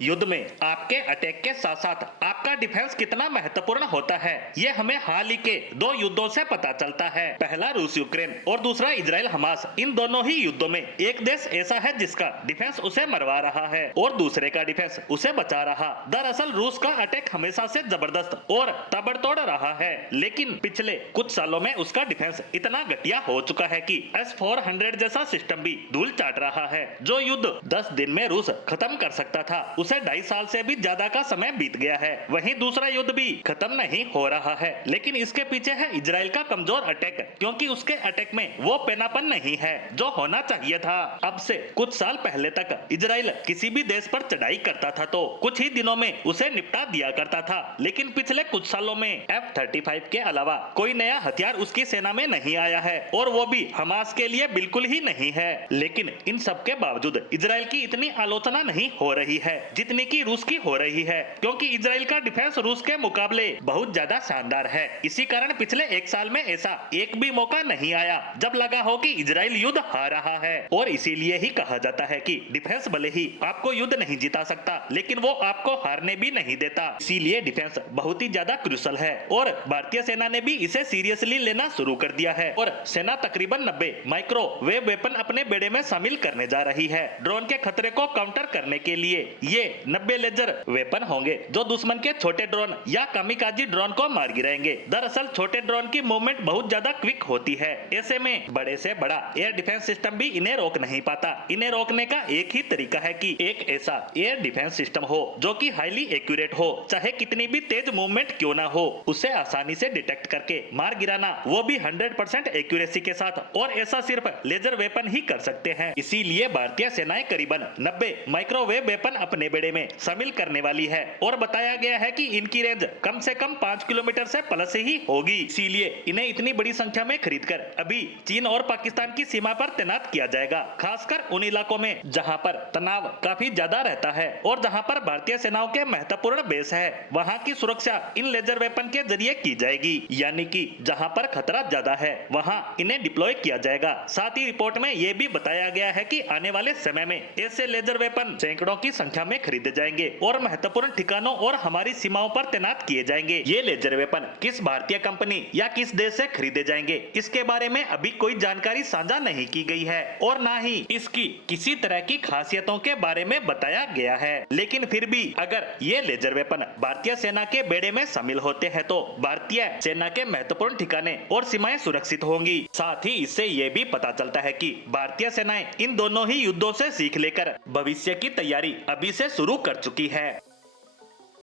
युद्ध में आपके अटैक के साथ साथ आपका डिफेंस कितना महत्वपूर्ण होता है, ये हमें हाल ही के दो युद्धों से पता चलता है। पहला रूस यूक्रेन और दूसरा इजराइल हमास। इन दोनों ही युद्धों में एक देश ऐसा है जिसका डिफेंस उसे मरवा रहा है और दूसरे का डिफेंस उसे बचा रहा। दरअसल रूस का अटैक हमेशा से जबरदस्त और ताबड़तोड़ रहा है, लेकिन पिछले कुछ सालों में उसका डिफेंस इतना घटिया हो चुका है कि S-400 जैसा सिस्टम भी धूल चाट रहा है। जो युद्ध 10 दिन में रूस खत्म कर सकता था, उसे 2.5 साल से भी ज्यादा का समय बीत गया है। वहीं दूसरा युद्ध भी खत्म नहीं हो रहा है, लेकिन इसके पीछे है इजराइल का कमजोर अटैक, क्योंकि उसके अटैक में वो पेनापन नहीं है जो होना चाहिए था। अब से कुछ साल पहले तक इजराइल किसी भी देश पर चढ़ाई करता था तो कुछ ही दिनों में उसे निपटा दिया करता था, लेकिन पिछले कुछ सालों में F-35 के अलावा कोई नया हथियार उसकी सेना में नहीं आया है, और वो भी हमास के लिए बिल्कुल ही नहीं है। लेकिन इन सब के बावजूद इजराइल की इतनी आलोचना नहीं हो रही है जितनी की रूस की हो रही है, क्योंकि इजराइल का डिफेंस रूस के मुकाबले बहुत ज्यादा शानदार है। इसी कारण पिछले एक साल में ऐसा एक भी मौका नहीं आया जब लगा हो कि इजराइल युद्ध हार रहा है। और इसीलिए ही कहा जाता है कि डिफेंस भले ही आपको युद्ध नहीं जिता सकता, लेकिन वो आपको हारने भी नहीं देता। इसीलिए डिफेंस बहुत ही ज्यादा क्रूशल है और भारतीय सेना ने भी इसे सीरियसली लेना शुरू कर दिया है और सेना तकरीबन 90 माइक्रोवेव वेपन अपने बेड़े में शामिल करने जा रही है। ड्रोन के खतरे को काउंटर करने के लिए ये 90 लेजर वेपन होंगे जो दुश्मन के छोटे ड्रोन या कामिकाजी ड्रोन को मार गिराएंगे। दरअसल छोटे ड्रोन की मूवमेंट बहुत ज्यादा क्विक होती है, ऐसे में बड़े से बड़ा एयर डिफेंस सिस्टम भी इन्हें रोक नहीं पाता। इन्हें रोकने का एक ही तरीका है कि एक ऐसा एयर डिफेंस सिस्टम हो जो कि हाईली एक्यूरेट हो, चाहे कितनी भी तेज मूवमेंट क्यों ना हो, उसे आसानी से डिटेक्ट करके मार गिराना, वो भी 100% एक्यूरेसी के साथ। और ऐसा सिर्फ लेजर वेपन ही कर सकते हैं। इसीलिए भारतीय सेनाएं करीबन 90 माइक्रोवेव वेपन अपने बेड़े में शामिल करने वाली है और बताया गया है कि इनकी रेंज कम से कम 5 किलोमीटर से प्लस ही होगी। इसीलिए इन्हें इतनी बड़ी संख्या में खरीदकर अभी चीन और पाकिस्तान की सीमा पर तैनात किया जाएगा, खासकर उन इलाकों में जहां पर तनाव काफी ज्यादा रहता है और जहां पर भारतीय सेनाओं के महत्वपूर्ण बेस है। वहां की सुरक्षा इन लेजर वेपन के जरिए की जाएगी, यानी कि जहां पर खतरा ज्यादा है वहां इन्हें डिप्लॉय किया जाएगा। साथ ही रिपोर्ट में यह भी बताया गया है कि आने वाले समय में ऐसे लेजर वेपन सैकड़ों की संख्या में खरीदे जाएंगे और महत्वपूर्ण ठिकानों और हमारी सीमाओं पर तैनात किए जाएंगे। ये लेजर वेपन किस भारतीय कंपनी या किस देश से खरीदे जाएंगे, इसके बारे में अभी कोई जानकारी साझा नहीं की गई है और ना ही इसकी किसी तरह की खासियतों के बारे में बताया गया है। लेकिन फिर भी अगर ये लेजर वेपन भारतीय सेना के बेड़े में शामिल होते हैं तो भारतीय सेना के महत्वपूर्ण ठिकाने और सीमाएं सुरक्षित होंगी। साथ ही इससे ये भी पता चलता है कि भारतीय सेनाएं इन दोनों ही युद्धों से सीख लेकर भविष्य की तैयारी अभी से शुरू कर चुकी है।